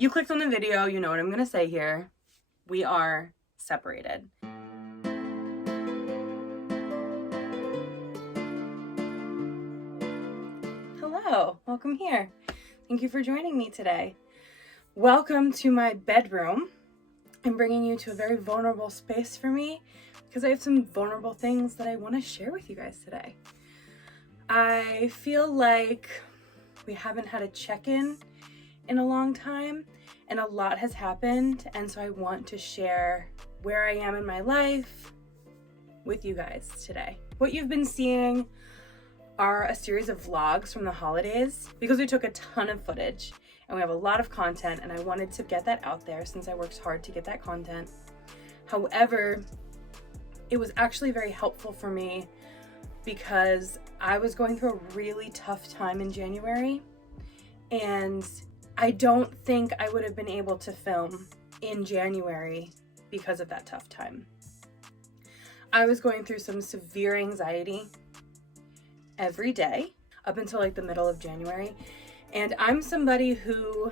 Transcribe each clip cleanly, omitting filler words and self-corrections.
You clicked on the video, you know what I'm going to say here. We are separated. Hello, welcome here. Thank you for joining me today. Welcome to my bedroom. I'm bringing you to a very vulnerable space for me because I have some vulnerable things that I want to share with you guys today. I feel like we haven't had a check-in in a long time and a lot has happened, and so I want to share where I am in my life with you guys today. What you've been seeing are a series of vlogs from the holidays because we took a ton of footage and we have a lot of content, and I wanted to get that out there since I worked hard to get that content. However, it was actually very helpful for me because I was going through a really tough time in January, and I don't think I would have been able to film in January because of that tough time. I was going through some severe anxiety every day up until like the middle of January. And I'm somebody who,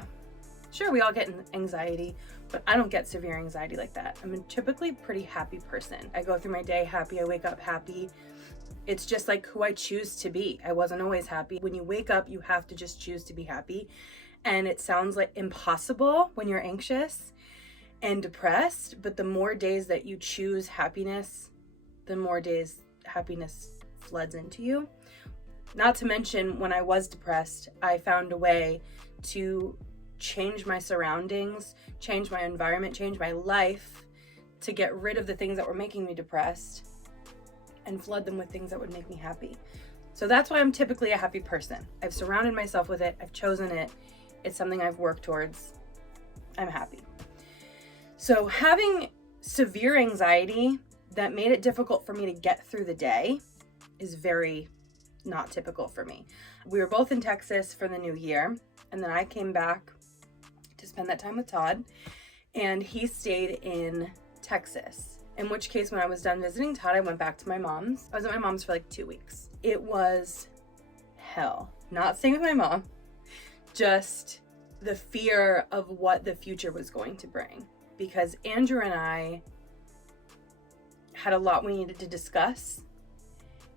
sure, we all get anxiety, but I don't get severe anxiety like that. I'm a typically pretty happy person. I go through my day happy, I wake up happy. It's just like who I choose to be. I wasn't always happy. When you wake up, you have to just choose to be happy. And it sounds like impossible when you're anxious and depressed, but the more days that you choose happiness, the more days happiness floods into you. Not to mention, when I was depressed, I found a way to change my surroundings, change my environment, change my life to get rid of the things that were making me depressed and flood them with things that would make me happy. So that's why I'm typically a happy person. I've surrounded myself with it. I've chosen it. It's something I've worked towards. I'm happy. So having severe anxiety that made it difficult for me to get through the day is very not typical for me. We were both in Texas for the new year, and then I came back to spend that time with Todd, and he stayed in Texas. In which case, when I was done visiting Todd, I went back to my mom's. I was at my mom's for like 2 weeks. It was hell. Not staying with my mom, just the fear of what the future was going to bring. Because Andrew and I had a lot we needed to discuss,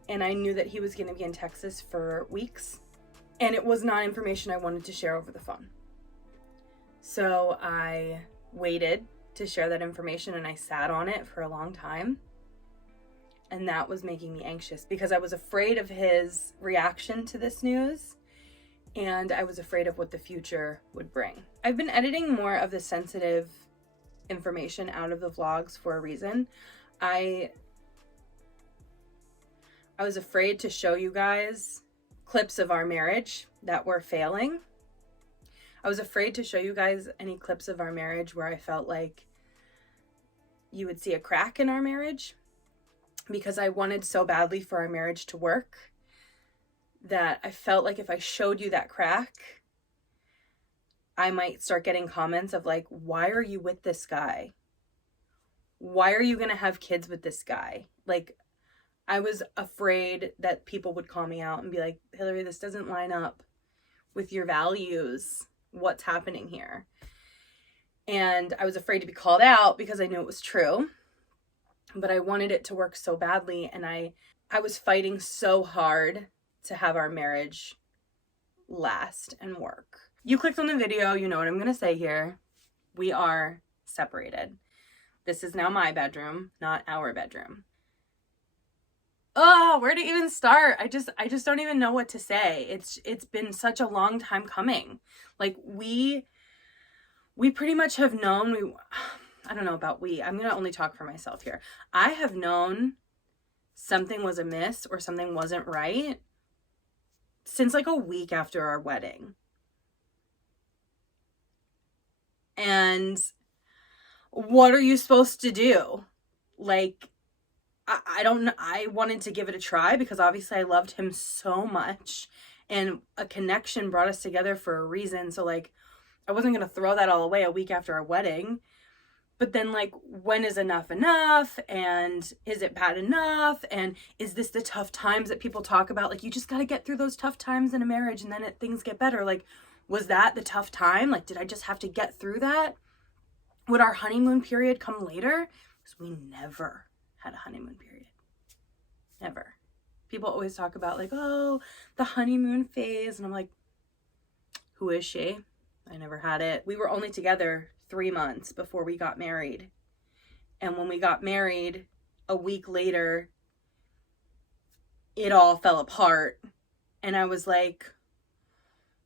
and I knew that he was going to be in Texas for weeks, and it was not information I wanted to share over the phone. So I waited to share that information, and I sat on it for a long time, and that was making me anxious because I was afraid of his reaction to this news, and I was afraid of what the future would bring. I've been editing more of the sensitive information out of the vlogs for a reason. I was afraid to show you guys clips of our marriage that were failing. I was afraid to show you guys any clips of our marriage where I felt like you would see a crack in our marriage, because I wanted so badly for our marriage to work that I felt like if I showed you that crack, I might start getting comments of like, why are you with this guy? Why are you going to have kids with this guy? Like, I was afraid that people would call me out and be like, Hillary, this doesn't line up with your values. What's happening here? And I was afraid to be called out because I knew it was true, but I wanted it to work so badly. And I was fighting so hard to have our marriage last and work. You clicked on the video, you know what I'm going to say here. We are separated. This is now my bedroom, not our bedroom. Oh, where to even start? I just don't even know what to say. It's been such a long time coming. Like we pretty much have known, I don't know about we. I'm going to only talk for myself here. I have known something was amiss or something wasn't right since like a week after our wedding. And what are you supposed to do? Like, I don't know. I wanted to give it a try because obviously I loved him so much, and a connection brought us together for a reason. So like, I wasn't going to throw that all away a week after our wedding. But then like, when is enough enough? And is it bad enough? And is this the tough times that people talk about? Like, you just got to get through those tough times in a marriage and then things get better. Like, Was that the tough time? Like, did I just have to get through that? Would our honeymoon period come later? Because we never had a honeymoon period. Never. People always talk about like, oh, the honeymoon phase. And I'm like, who is she? I never had it. We were only together 3 months before we got married. And when we got married, a week later, it all fell apart. And I was like,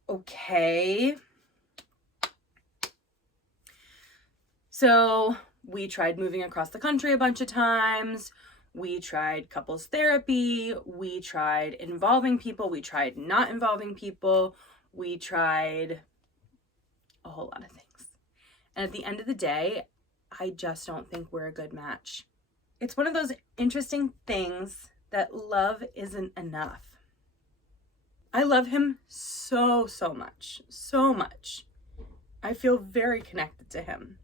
okay. So we tried moving across the country a bunch of times. We tried couples therapy. We tried involving people. We tried not involving people. We tried a whole lot of things. And at the end of the day, I just don't think we're a good match. It's one of those interesting things that love isn't enough. I love him so much, so much. I feel very connected to him.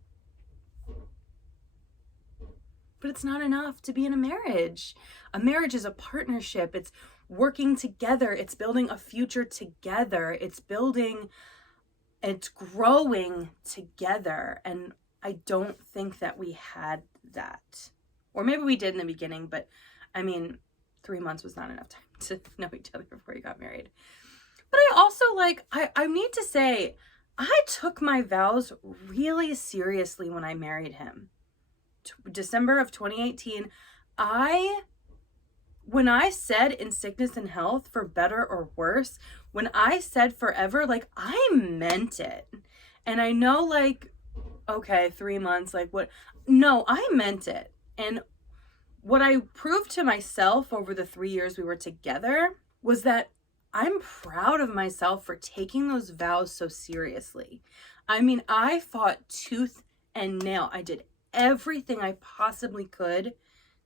But it's not enough to be in a marriage. A marriage is a partnership. It's working together. It's building a future together. It's growing together. And I don't think that we had that. Or maybe we did in the beginning, but I mean, 3 months was not enough time to know each other before you got married. But I also I need to say, I took my vows really seriously when I married him. December of 2018, when I said in sickness and health, for better or worse, when I said forever, like, I meant it. And I know, like, okay, 3 months, like, what? No, I meant it. And what I proved to myself over the 3 years we were together was that I'm proud of myself for taking those vows so seriously. I mean, I fought tooth and nail. I did everything I possibly could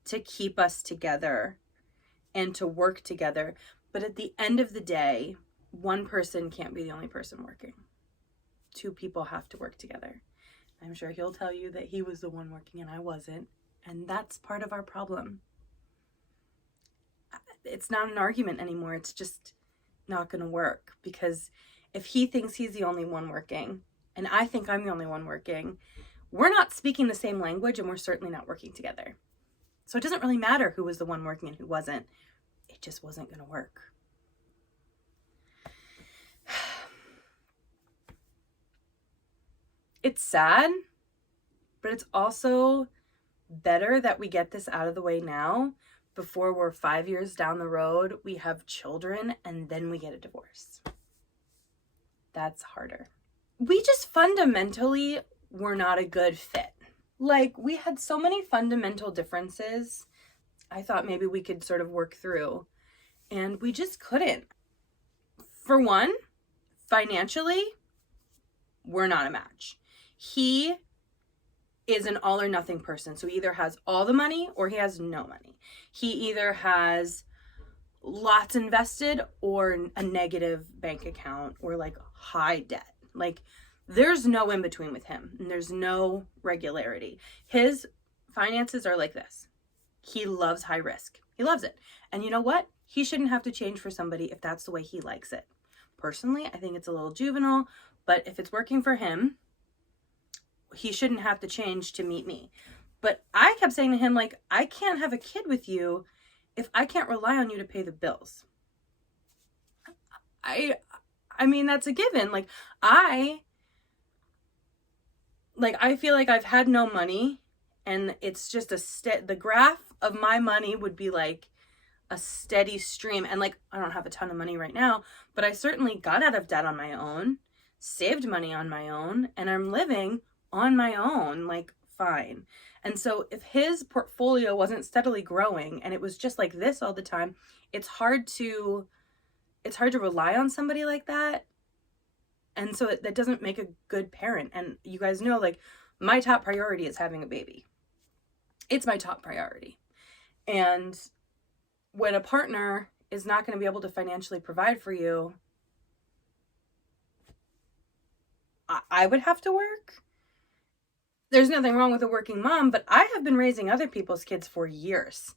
to keep us together and to work together. But at the end of the day, one person can't be the only person working. 2 people have to work together. I'm sure he'll tell you that he was the one working and I wasn't. And that's part of our problem. It's not an argument anymore. It's just not going to work, because if he thinks he's the only one working and I think I'm the only one working, we're not speaking the same language and we're certainly not working together. So it doesn't really matter who was the one working and who wasn't. It just wasn't going to work. It's sad, but it's also better that we get this out of the way now before we're 5 years down the road, we have children, and then we get a divorce. That's harder. We just fundamentally were not a good fit. Like, we had so many fundamental differences. I thought maybe we could sort of work through, and we just couldn't. For one, financially, we're not a match. He is an all or nothing person. So he either has all the money or he has no money. He either has lots invested or a negative bank account or like high debt. Like, there's no in between with him, and there's no regularity. His finances are like this. He loves high risk. He loves it. And you know what? He shouldn't have to change for somebody if that's the way he likes it. Personally, I think it's a little juvenile, but if it's working for him, he shouldn't have to change to meet me. But I kept saying to him, like, I can't have a kid with you if I can't rely on you to pay the bills. I mean, that's a given. I feel like I've had no money, and it's just the graph of my money would be like a steady stream. And like, I don't have a ton of money right now, but I certainly got out of debt on my own, saved money on my own, and I'm living on my own, like, fine. And so if his portfolio wasn't steadily growing and it was just like this all the time, it's hard to rely on somebody like that. And so that doesn't make a good parent. And you guys know, like, my top priority is having a baby. It's my top priority. And when a partner is not going to be able to financially provide for you, I would have to work. There's nothing wrong with a working mom, but I have been raising other people's kids for years.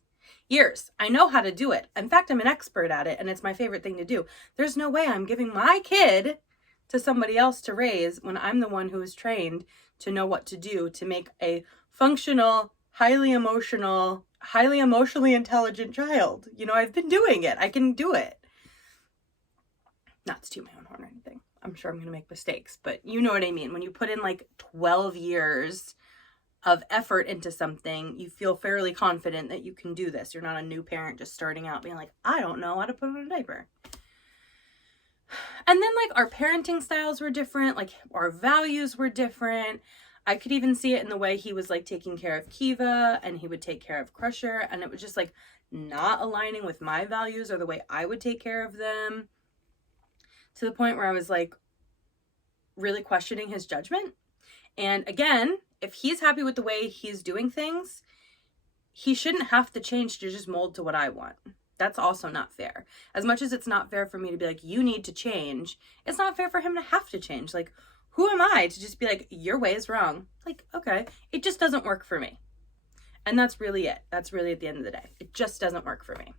Years. I know how to do it. In fact, I'm an expert at it, and it's my favorite thing to do. There's no way I'm giving my kid to somebody else to raise when I'm the one who is trained to know what to do to make a functional, highly emotionally intelligent child. You know, I've been doing it. I can do it. Not to toot my own horn or anything. I'm sure I'm going to make mistakes, but you know what I mean. When you put in like 12 years of effort into something, you feel fairly confident that you can do this. You're not a new parent just starting out being like, I don't know how to put on a diaper. And then like our parenting styles were different, like our values were different. I could even see it in the way he was like taking care of Kiva and he would take care of Crusher, and it was just like not aligning with my values or the way I would take care of them, to the point where I was like really questioning his judgment. And again, if he's happy with the way he's doing things, he shouldn't have to change to just mold to what I want. That's also not fair. As much as it's not fair for me to be like, you need to change, it's not fair for him to have to change. Like, who am I to just be like, your way is wrong? Like, okay, it just doesn't work for me. And that's really it. That's really at the end of the day. It just doesn't work for me.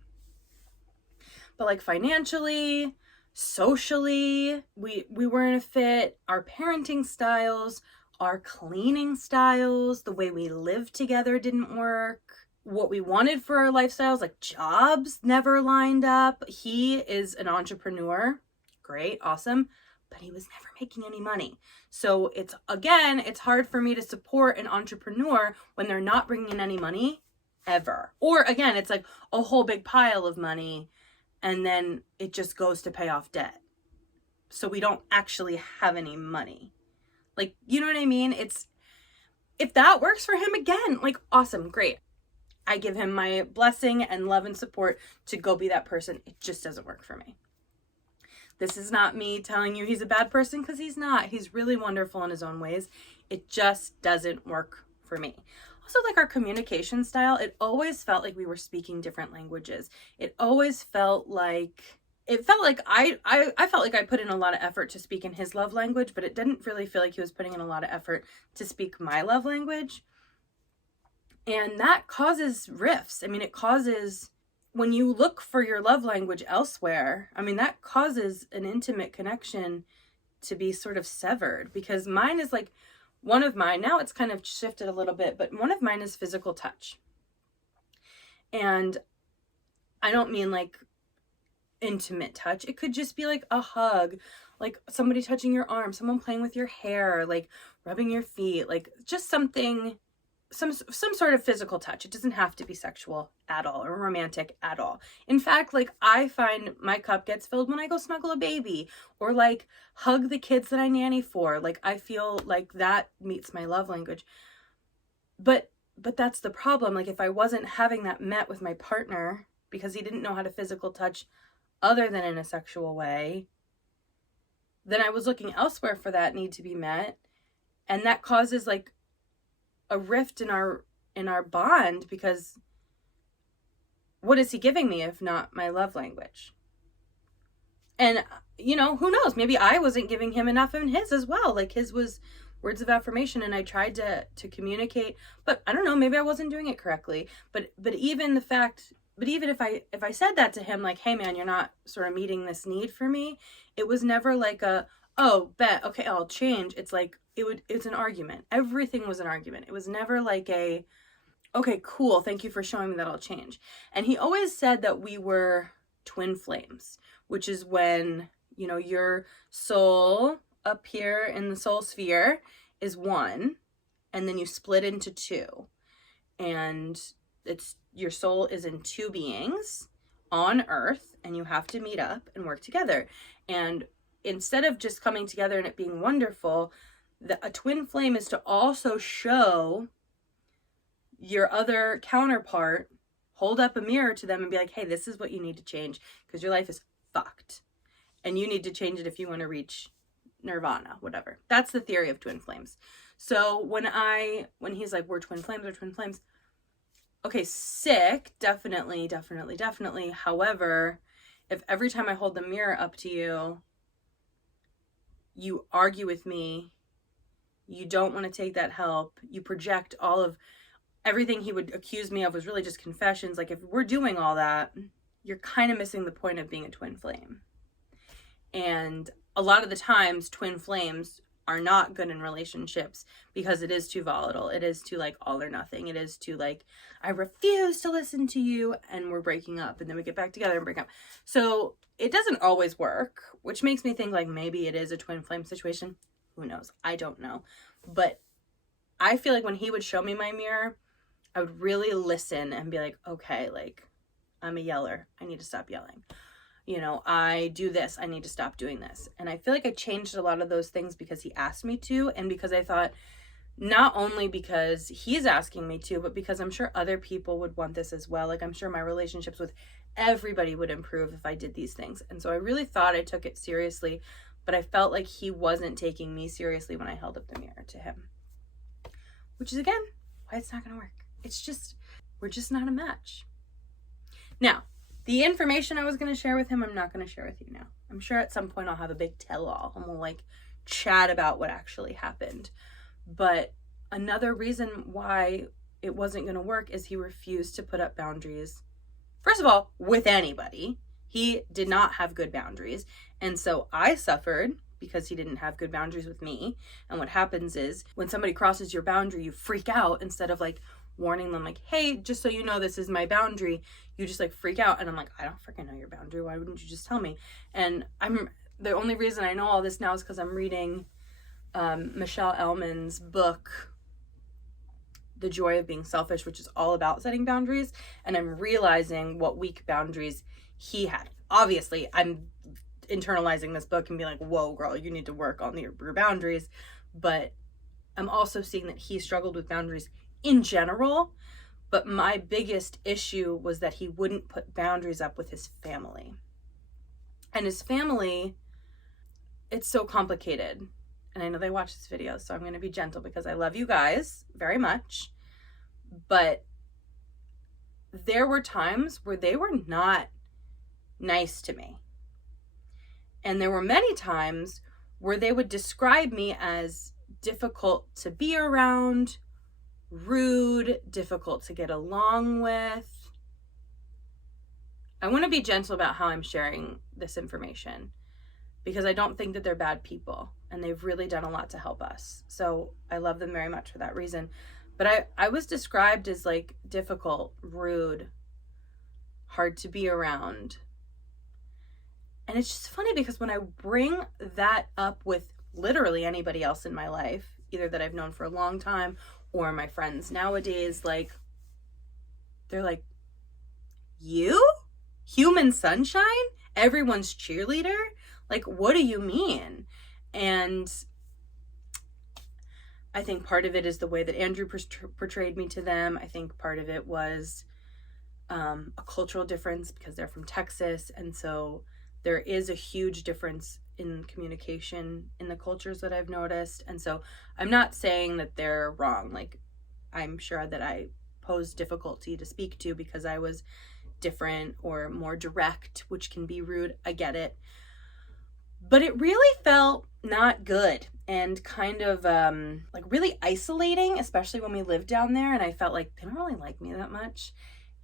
But like financially, socially, we weren't a fit. Our parenting styles, our cleaning styles, the way we lived together didn't work. What we wanted for our lifestyles, like jobs, never lined up. He is an entrepreneur. Great, awesome. But he was never making any money. So it's hard for me to support an entrepreneur when they're not bringing in any money ever. Or again, it's like a whole big pile of money and then it just goes to pay off debt. So we don't actually have any money. Like, you know what I mean? If that works for him, again, like awesome, great. I give him my blessing and love and support to go be that person. It just doesn't work for me. This is not me telling you he's a bad person, because he's not. He's really wonderful in his own ways. It just doesn't work for me. Also, like our communication style, it always felt like we were speaking different languages. It always felt like I felt like I put in a lot of effort to speak in his love language, but it didn't really feel like he was putting in a lot of effort to speak my love language. And that causes rifts. I mean, it causes, when you look for your love language elsewhere, I mean, that causes an intimate connection to be sort of severed, because mine is like, one of mine, now it's kind of shifted a little bit, but one of mine is physical touch. And I don't mean like intimate touch. It could just be like a hug, like somebody touching your arm, someone playing with your hair, like rubbing your feet, like just something, some sort of physical touch. It doesn't have to be sexual at all or romantic at all. In fact, like I find my cup gets filled when I go snuggle a baby or like hug the kids that I nanny for. Like I feel like that meets my love language. But that's the problem. Like if I wasn't having that met with my partner because he didn't know how to physical touch other than in a sexual way, then I was looking elsewhere for that need to be met. And that causes like a rift in our bond, because what is he giving me if not my love language? And you know, who knows, maybe I wasn't giving him enough in his as well. Like his was words of affirmation and I tried to communicate, but I don't know, maybe I wasn't doing it correctly. But even if I said that to him, like, hey man, you're not sort of meeting this need for me, it was never like oh, bet, okay, I'll change. It's like, it's an argument. Everything was an argument. It was never like okay, cool, thank you for showing me that I'll change. And he always said that we were twin flames, which is when, you know, your soul up here in the soul sphere is one, and then you split into two. And your soul is in two beings on earth, and you have to meet up and work together. And instead of just coming together and it being wonderful, a twin flame is to also show your other counterpart, hold up a mirror to them and be like, hey, this is what you need to change because your life is fucked and you need to change it if you want to reach nirvana, whatever. That's the theory of twin flames. So when he's like, we're twin flames, okay, sick, definitely. However, if every time I hold the mirror up to you, you argue with me, you don't want to take that help, you project all of everything he would accuse me of was really just confessions. Like if we're doing all that, you're kind of missing the point of being a twin flame. And a lot of the times twin flames are not good in relationships because it is too volatile. It is too like all or nothing. It is too like, I refuse to listen to you, and we're breaking up, and then we get back together and break up. So it doesn't always work, which makes me think like maybe it is a twin flame situation. Who knows? I don't know. But I feel like when he would show me my mirror, I would really listen and be like, okay, like I'm a yeller. I need to stop yelling. You know, I do this, I need to stop doing this. And I feel like I changed a lot of those things because he asked me to, and because I thought, not only because he's asking me to, but because I'm sure other people would want this as well. Like I'm sure my relationships with everybody would improve if I did these things. And so I really thought I took it seriously, but I felt like he wasn't taking me seriously when I held up the mirror to him. Which is, again, why it's not going to work. It's just, we're just not a match. Now, the information I was going to share with him, I'm not going to share with you now. I'm sure at some point I'll have a big tell-all and we'll like chat about what actually happened. But another reason why it wasn't going to work is he refused to put up boundaries. First of all, with anybody. He did not have good boundaries. And so I suffered because he didn't have good boundaries with me. And what happens is when somebody crosses your boundary, you freak out instead of like warning them like, hey, just so you know, this is my boundary. You just like freak out. And I'm like, I don't freaking know your boundary. Why wouldn't you just tell me? And the only reason I know all this now is because I'm reading Michelle Elman's book, The Joy of Being Selfish, which is all about setting boundaries. And I'm realizing what weak boundaries he had. Obviously, I'm internalizing this book and being like, whoa, girl, you need to work on your boundaries. But I'm also seeing that he struggled with boundaries in general. But my biggest issue was that he wouldn't put boundaries up with his family. And his family, it's so complicated. And I know they watch this video, so I'm going to be gentle because I love you guys very much. But there were times where they were not nice to me. And there were many times where they would describe me as difficult to be around, rude, difficult to get along with. I want to be gentle about how I'm sharing this information because I don't think that they're bad people and they've really done a lot to help us. So I love them very much for that reason. But I was described as like difficult, rude, hard to be around. And it's just funny because when I bring that up with literally anybody else in my life, either that I've known for a long time or my friends nowadays, like, they're like, you? Human sunshine? Everyone's cheerleader? Like, what do you mean? And I think part of it is the way that Andrew portrayed me to them. I think part of it was a cultural difference because they're from Texas. And so there is a huge difference in communication in the cultures that I've noticed. And so I'm not saying that they're wrong. Like, I'm sure that I posed difficulty to speak to because I was different or more direct, which can be rude. I get it. But it really felt not good and kind of like really isolating, especially when we lived down there. And I felt like they don't really like me that much.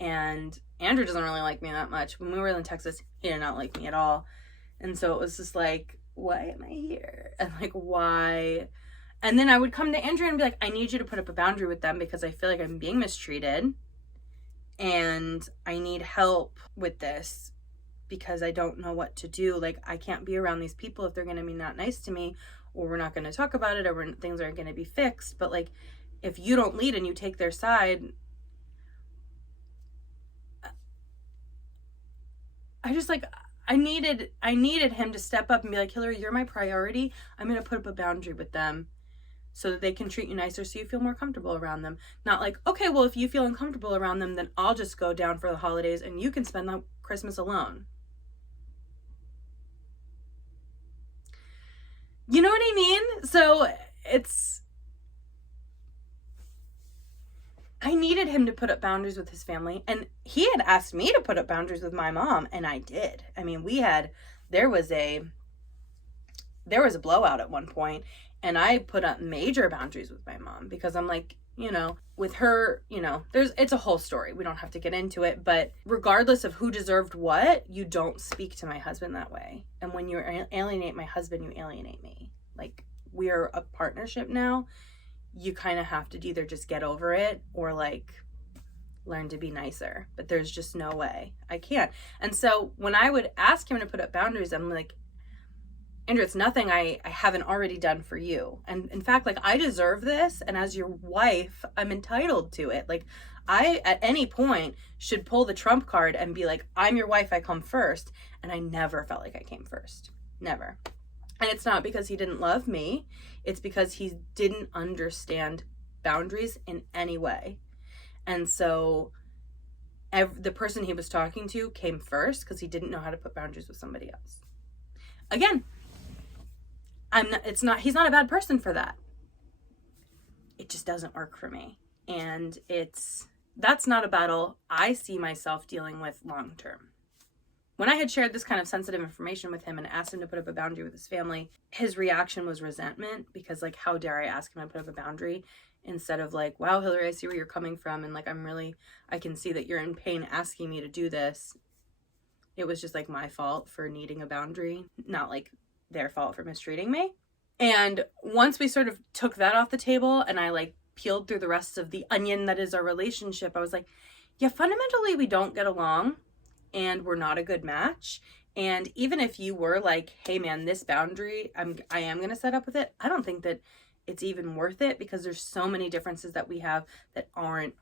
And Andrew doesn't really like me that much. When we were in Texas, he did not like me at all. And so it was just like, why am I here? And like, why? And then I would come to Andrew and be like, I need you to put up a boundary with them because I feel like I'm being mistreated. And I need help with this because I don't know what to do. Like, I can't be around these people if they're going to be not nice to me, or we're not going to talk about it, or things aren't going to be fixed. But like, if you don't lead and you take their side, I needed him to step up and be like, Hillary, you're my priority. I'm going to put up a boundary with them so that they can treat you nicer so you feel more comfortable around them. Not like, okay, well, if you feel uncomfortable around them, then I'll just go down for the holidays and you can spend the Christmas alone. You know what I mean? So I needed him to put up boundaries with his family, and he had asked me to put up boundaries with my mom, and I did. I mean, there was a blowout at one point, And I put up major boundaries with my mom because I'm like, you know, with her, you know, it's a whole story. We don't have to get into it, but regardless of who deserved what, you don't speak to my husband that way. And when you alienate my husband, you alienate me. Like, we're a partnership now. You kind of have to either just get over it or like learn to be nicer. But there's just no way. I can't. And so when I would ask him to put up boundaries, I'm like, Andrew, it's nothing I haven't already done for you. And in fact, like, I deserve this. And as your wife, I'm entitled to it. Like, I, at any point, should pull the trump card and be like, I'm your wife, I come first. And I never felt like I came first. Never. And it's not because he didn't love me. It's because he didn't understand boundaries in any way. And so the person he was talking to came first because he didn't know how to put boundaries with somebody else. Again, he's not a bad person for that. It just doesn't work for me. And that's not a battle I see myself dealing with long term. When I had shared this kind of sensitive information with him and asked him to put up a boundary with his family, his reaction was resentment because, like, how dare I ask him to put up a boundary instead of like, wow, Hillary, I see where you're coming from. And like, I can see that you're in pain asking me to do this. It was just like my fault for needing a boundary, not like their fault for mistreating me. And once we sort of took that off the table and I like peeled through the rest of the onion that is our relationship, I was like, yeah, fundamentally we don't get along and we're not a good match. And even if you were like, hey man, this boundary, I am going to set up with it, I don't think that it's even worth it because there's so many differences that we have that aren't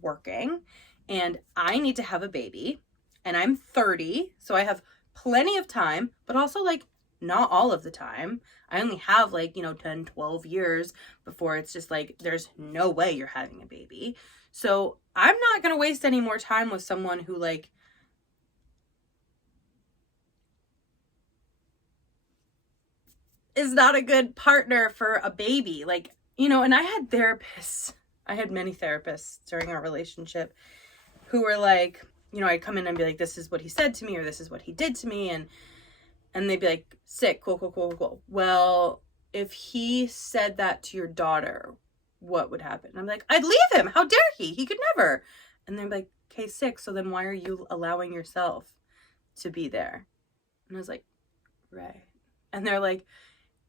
working. And I need to have a baby and I'm 30, so I have plenty of time, but also like not all of the time. I only have like, 10, 12 years before it's just like, there's no way you're having a baby. So I'm not going to waste any more time with someone who like is not a good partner for a baby. Like, and I had many therapists during our relationship who were like, I'd come in and be like, this is what he said to me, or this is what he did to me. And they'd be like, sick, cool. Well, if he said that to your daughter, what would happen? And I'm like, I'd leave him. How dare he? He could never. And they're like, okay, sick. So then why are you allowing yourself to be there? And I was like, right. And they're like,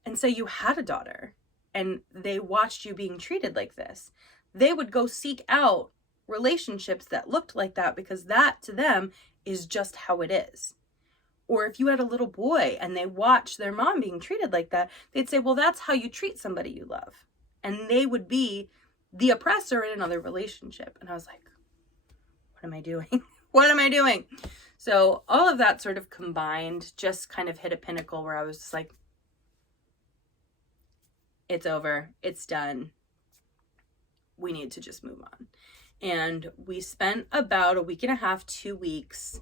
and say you had a daughter and they watched you being treated like this. They would go seek out relationships that looked like that because that to them is just how it is. Or if you had a little boy and they watched their mom being treated like that, they'd say, well, that's how you treat somebody you love. And they would be the oppressor in another relationship. And I was like, what am I doing? What am I doing? So all of that sort of combined just kind of hit a pinnacle where I was just like, it's over. It's done. We need to just move on. And we spent about a week and a half, 2 weeks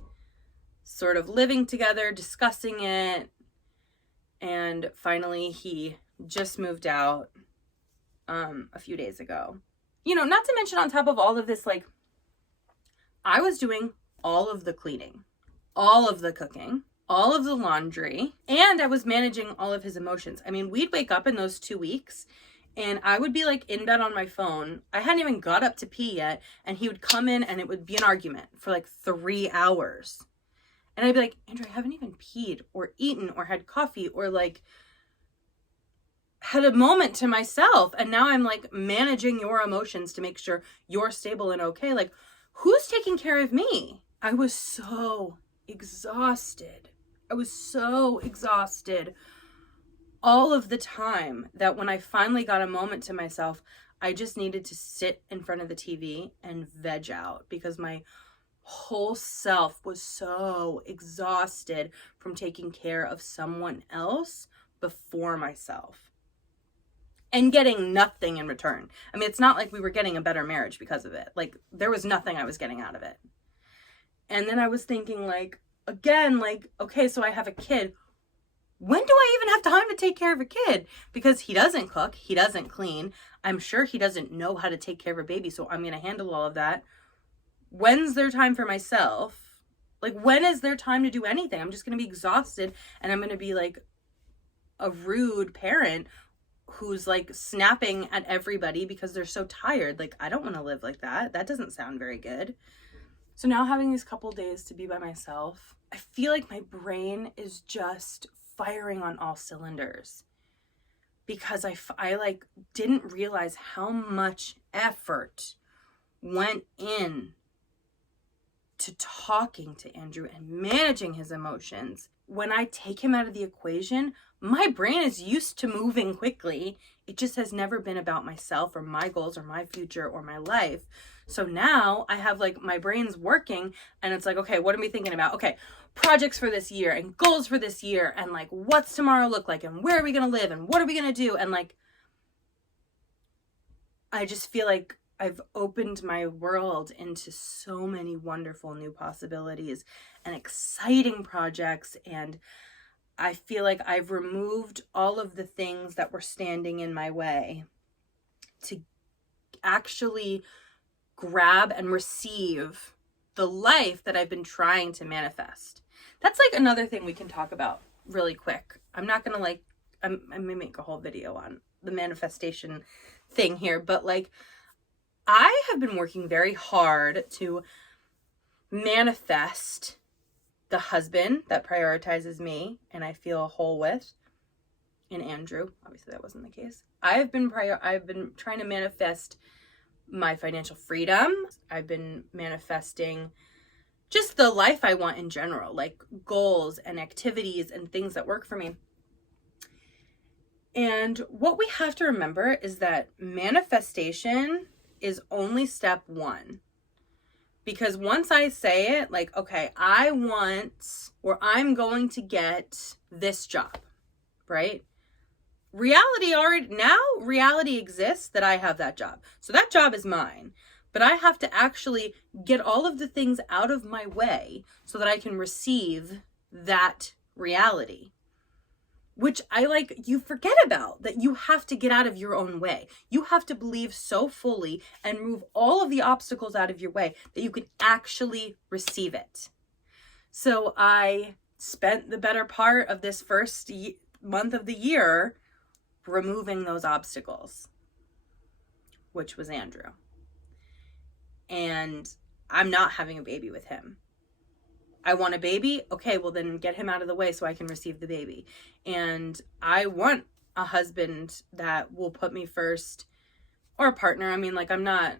sort of living together, discussing it. And finally, he just moved out a few days ago. Not to mention on top of all of this, like, I was doing all of the cleaning, all of the cooking, all of the laundry, and I was managing all of his emotions. I mean, we'd wake up in those 2 weeks and I would be like in bed on my phone. I hadn't even got up to pee yet. And he would come in and it would be an argument for like 3 hours. And I'd be like, Andrew, I haven't even peed or eaten or had coffee or like had a moment to myself. And now I'm like managing your emotions to make sure you're stable and okay. Like, who's taking care of me? I was so exhausted. All of the time that when I finally got a moment to myself, I just needed to sit in front of the TV and veg out because my whole self was so exhausted from taking care of someone else before myself and getting nothing in return. I mean, it's not like we were getting a better marriage because of it. Like, there was nothing I was getting out of it. And then I was thinking, like, again, like, okay, so I have a kid. When do I even have time to take care of a kid? Because he doesn't cook, he doesn't clean. I'm sure he doesn't know how to take care of a baby, so I'm going to handle all of that. When's there time for myself? Like, when is there time to do anything? I'm just going to be exhausted and I'm going to be like a rude parent who's like snapping at everybody because they're so tired. Like, I don't want to live like that. That doesn't sound very good. So now having these couple days to be by myself, I feel like my brain is just firing on all cylinders because I like didn't realize how much effort went in to talking to Andrew and managing his emotions. When I take him out of the equation, my brain is used to moving quickly. It just has never been about myself or my goals or my future or my life. So now I have like my brain's working and it's like, okay, what are we thinking about? Okay, projects for this year and goals for this year and like what's tomorrow look like and where are we going to live and what are we going to do? And like, I just feel like I've opened my world into so many wonderful new possibilities and exciting projects. And I feel like I've removed all of the things that were standing in my way to actually grab and receive the life that I've been trying to manifest. That's like another thing we can talk about really quick. I'm not going to I may make a whole video on the manifestation thing here, but like, I have been working very hard to manifest the husband that prioritizes me and I feel whole with in Andrew. Obviously that wasn't the case. I've been trying to manifest my financial freedom. I've been manifesting just the life I want in general, like goals and activities and things that work for me. And what we have to remember is that manifestation is only step one. Because once I say it, like, okay, I want, or I'm going to get this job, right? Reality exists that I have that job. So that job is mine. But I have to actually get all of the things out of my way so that I can receive that reality. Which you forget about, that you have to get out of your own way. You have to believe so fully and move all of the obstacles out of your way that you can actually receive it. So I spent the better part of this first month of the year removing those obstacles, which was Andrew. And I'm not having a baby with him. I want a baby. Okay, well then get him out of the way so I can receive the baby. And I want a husband that will put me first, or a partner. I mean, like, I'm not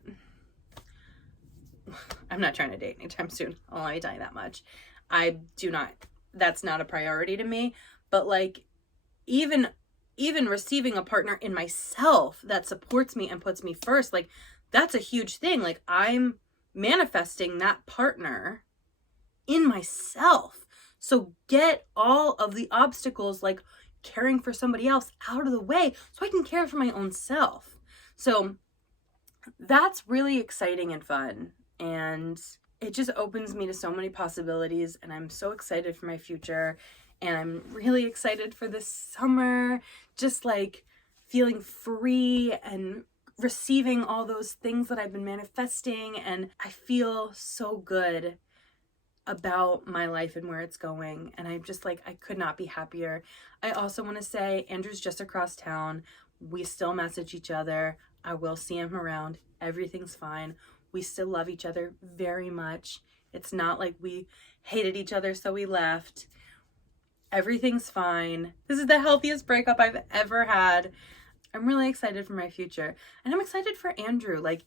trying to date anytime soon. I'll let me tell you that much. That's not a priority to me. But like, even receiving a partner in myself that supports me and puts me first, like, that's a huge thing. Like, I'm manifesting that partner in myself. So get all of the obstacles, like caring for somebody else, out of the way so I can care for my own self. So that's really exciting and fun. And it just opens me to so many possibilities. And I'm so excited for my future. And I'm really excited for this summer, just like feeling free and receiving all those things that I've been manifesting. And I feel so good about my life and where it's going. And I'm just like, I could not be happier. I also want to say Andrew's just across town. We still message each other. I will see him around. Everything's fine. We still love each other very much. It's not like we hated each other so we left. Everything's fine. This is the healthiest breakup I've ever had. I'm really excited for my future. And I'm excited for Andrew. Like,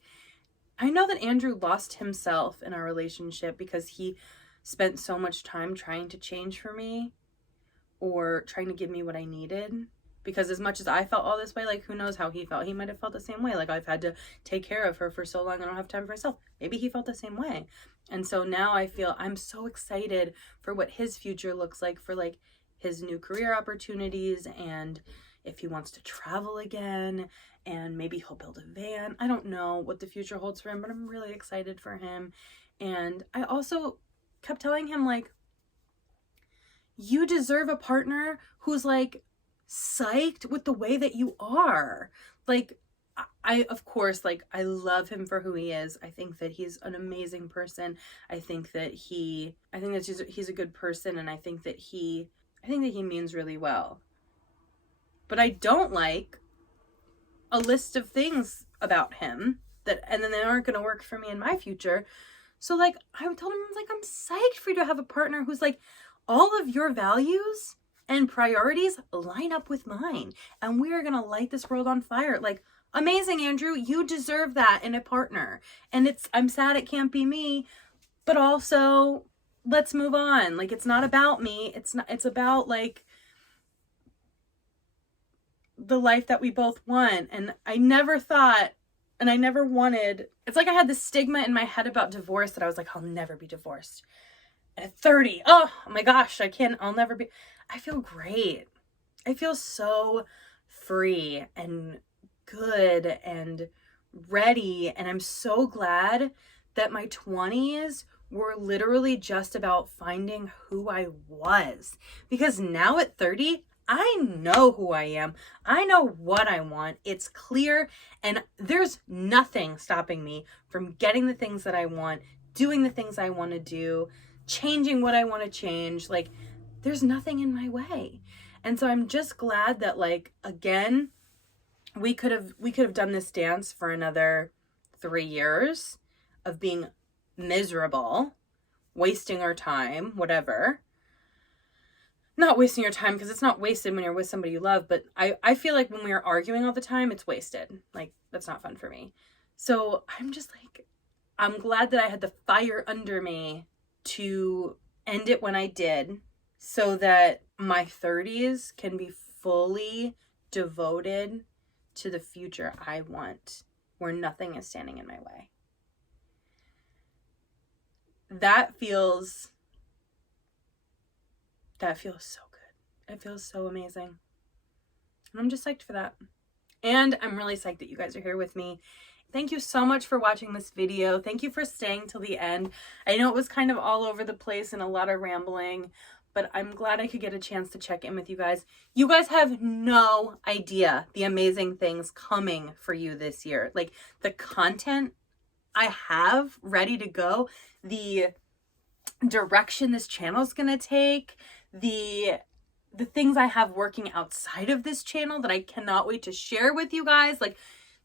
I know that Andrew lost himself in our relationship because he spent so much time trying to change for me or trying to give me what I needed. Because as much as I felt all this way, like, who knows how he felt? He might have felt the same way. Like, I've had to take care of her for so long, I don't have time for myself. Maybe he felt the same way. And so now I feel I'm so excited for what his future looks like, for like his new career opportunities, and if he wants to travel again, and maybe he'll build a van. I don't know what the future holds for him, but I'm really excited for him. And I also kept telling him, like, you deserve a partner who's like psyched with the way that you are. Like, I of course, like, I love him for who he is. I think that he's an amazing person. I think that he's a good person, and I think that he means really well. But I don't like a list of things about him and then they aren't going to work for me in my future. So like, I told him, like, I'm psyched for you to have a partner who's like, all of your values and priorities line up with mine, and we are going to light this world on fire. Like, amazing, Andrew, you deserve that in a partner. And I'm sad it can't be me, but also let's move on. Like, it's not about me. It's about like the life that we both want. And I never thought, and I never wanted, it's like I had this stigma in my head about divorce that I was like, I'll never be divorced. At 30, oh my gosh, I'll never be. I feel great. I feel so free and good and ready. And I'm so glad that my 20s were literally just about finding who I was. Because now at 30, I know who I am. I know what I want. It's clear, and there's nothing stopping me from getting the things that I want, doing the things I want to do, changing what I want to change. Like, there's nothing in my way. And so I'm just glad that, like, again, we could have done this dance for another 3 years of being miserable, wasting our time, whatever. Not wasting your time, because it's not wasted when you're with somebody you love, but I feel like when we are arguing all the time, it's wasted. Like, that's not fun for me. So I'm just like, I'm glad that I had the fire under me to end it when I did, so that my 30s can be fully devoted to the future I want, where nothing is standing in my way. That feels so good. It feels so amazing. And I'm just psyched for that. And I'm really psyched that you guys are here with me. Thank you so much for watching this video. Thank you for staying till the end. I know it was kind of all over the place and a lot of rambling, but I'm glad I could get a chance to check in with you guys. You guys have no idea the amazing things coming for you this year. Like, the content I have ready to go, the direction this channel is going to take, the things I have working outside of this channel that I cannot wait to share with you guys. Like,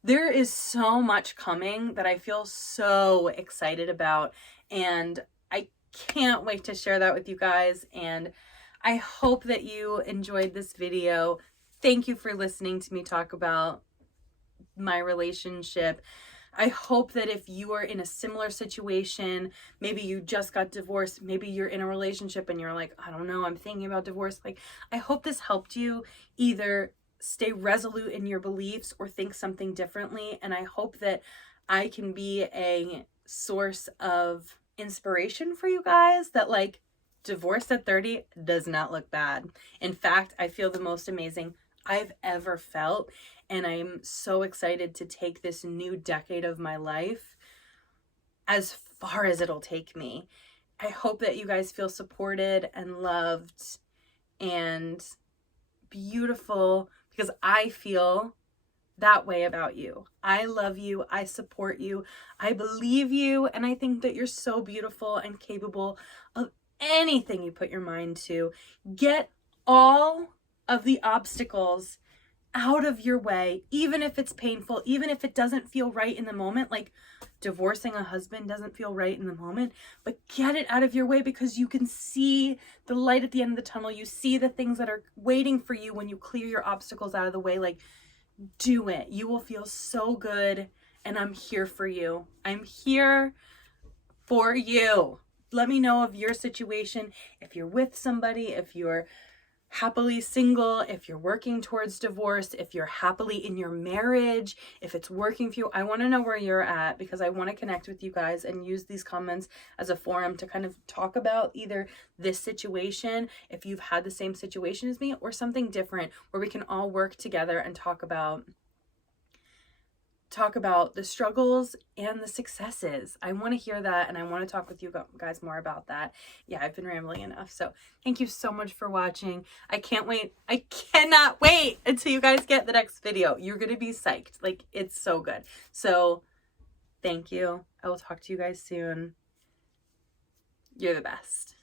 there is so much coming that I feel so excited about, and I can't wait to share that with you guys. And I hope that you enjoyed this video. Thank you for listening to me talk about my relationship. I hope that if you are in a similar situation, maybe you just got divorced, maybe you're in a relationship and you're like, I don't know, I'm thinking about divorce. Like, I hope this helped you either stay resolute in your beliefs or think something differently. And I hope that I can be a source of inspiration for you guys, that like, divorce at 30 does not look bad. In fact, I feel the most amazing I've ever felt. And I'm so excited to take this new decade of my life as far as it'll take me. I hope that you guys feel supported and loved and beautiful, because I feel that way about you. I love you. I support you. I believe you. And I think that you're so beautiful and capable of anything you put your mind to. Get all of the obstacles out of your way, even if it's painful, even if it doesn't feel right in the moment. Like, divorcing a husband doesn't feel right in the moment, but get it out of your way, because you can see the light at the end of the tunnel. You see the things that are waiting for you when you clear your obstacles out of the way. Like, do it. You will feel so good, and I'm here for you. I'm here for you. Let me know of your situation. If you're with somebody, if you're happily single, if you're working towards divorce, if you're happily in your marriage, if it's working for you, I want to know where you're at, because I want to connect with you guys and use these comments as a forum to kind of talk about either this situation, if you've had the same situation as me, or something different where we can all work together and talk about the struggles and the successes. I want to hear that, and I want to talk with you guys more about that. Yeah, I've been rambling enough. So thank you so much for watching. I can't wait. I cannot wait until you guys get the next video. You're going to be psyched. Like, it's so good. So thank you. I will talk to you guys soon. You're the best.